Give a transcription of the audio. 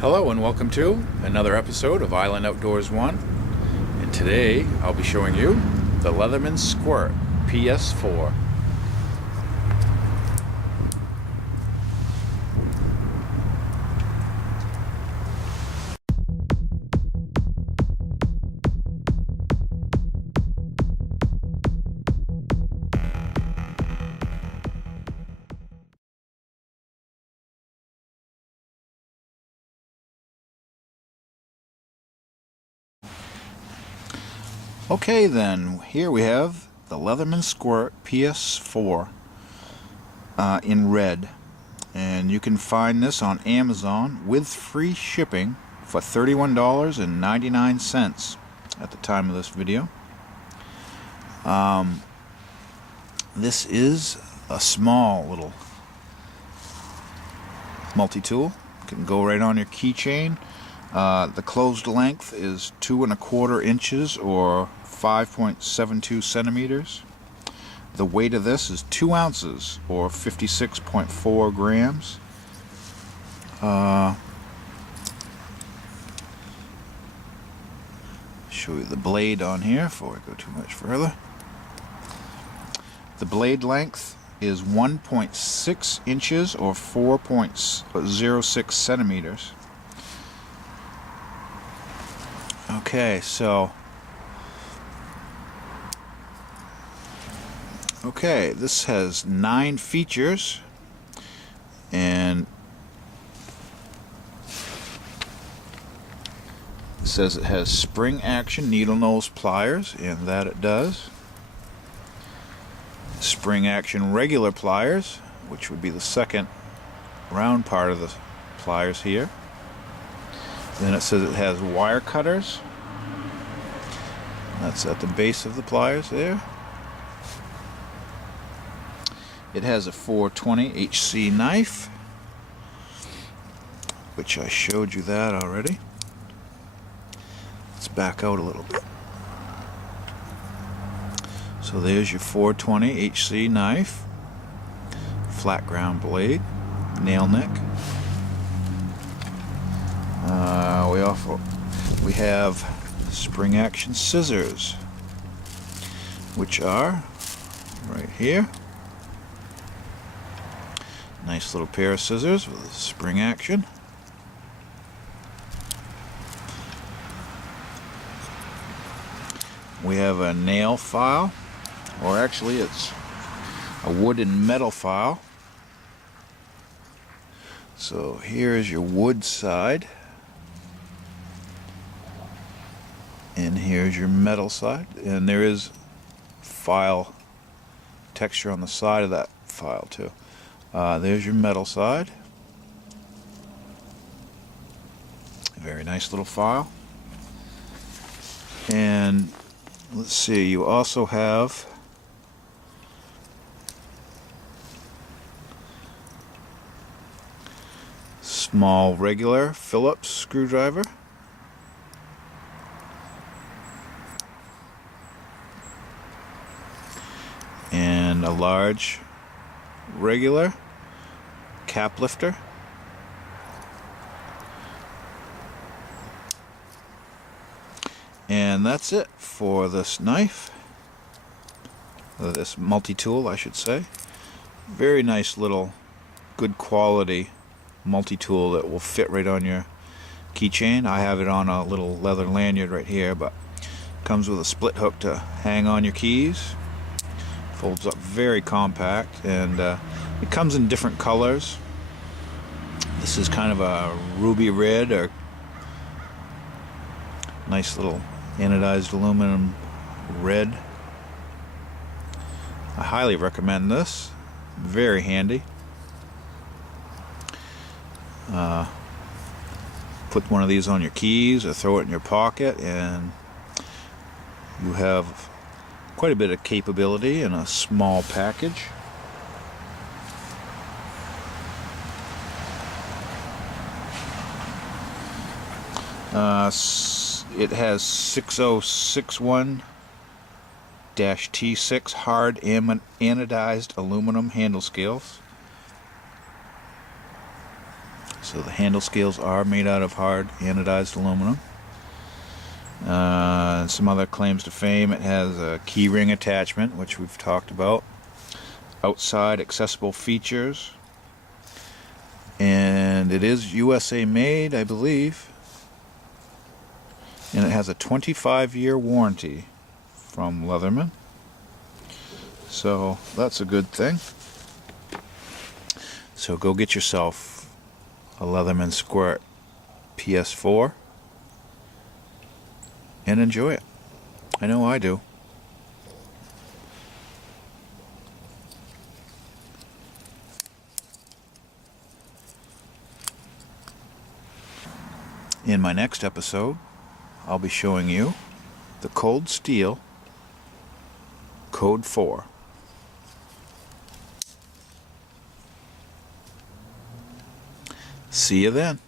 Hello and welcome to another episode of Island Outdoors 1, and today I'll be showing you the Leatherman Squirt PS4. Okay then, here we have the Leatherman Squirt PS4 in red, and you can find this on Amazon with free shipping for $31.99 at the time of this video. This is a small little multi-tool. It can go right on your keychain. The closed length is 2 1/4 inches or 5.72 centimeters. The weight of this is 2 ounces or 56.4 grams. Show you the blade on here before I go too much further. The blade length is 1.6 inches or 4.06 centimeters. Okay, this has 9 features, and it says it has spring action needle nose pliers, and that it does. Spring action regular pliers, which would be the second round part of the pliers here. Then it says it has wire cutters. That's at the base of the pliers there. It has a 420 HC knife, which I showed you that already. Let's back out a little bit. So there's your 420 HC knife, flat ground blade, nail neck. We have spring action scissors, which are right here. Nice little pair of scissors with spring action. We have a nail file, or actually it's a wood and metal file. So here is your wood side, and here's your metal side, and there is file texture on the side of that file too. There's your metal side. Very nice little file. And let's see, you also have small regular Phillips screwdriver. And a large regular cap lifter. And that's it for this knife, this multi-tool I should say. Very nice little good quality multi-tool that will fit right on your keychain. I have it on a little leather lanyard right here, but comes with a split hook to hang on your keys. Folds up very compact, and it comes in different colors. This is kind of a ruby red, or nice little anodized aluminum red. I highly recommend this. Very handy. Put one of these on your keys or throw it in your pocket, and you have quite a bit of capability in a small package. It has 6061-T6 hard anodized aluminum handle scales. So the handle scales are made out of hard anodized aluminum. Some other claims to fame: it has a key ring attachment, which we've talked about. Outside accessible features. And it is USA made, I believe. And it has a 25-year warranty from Leatherman. So that's a good thing. So go get yourself a Leatherman Squirt PS4 and enjoy it. I know I do. In my next episode, I'll be showing you the Cold Steel Code 4. See you then.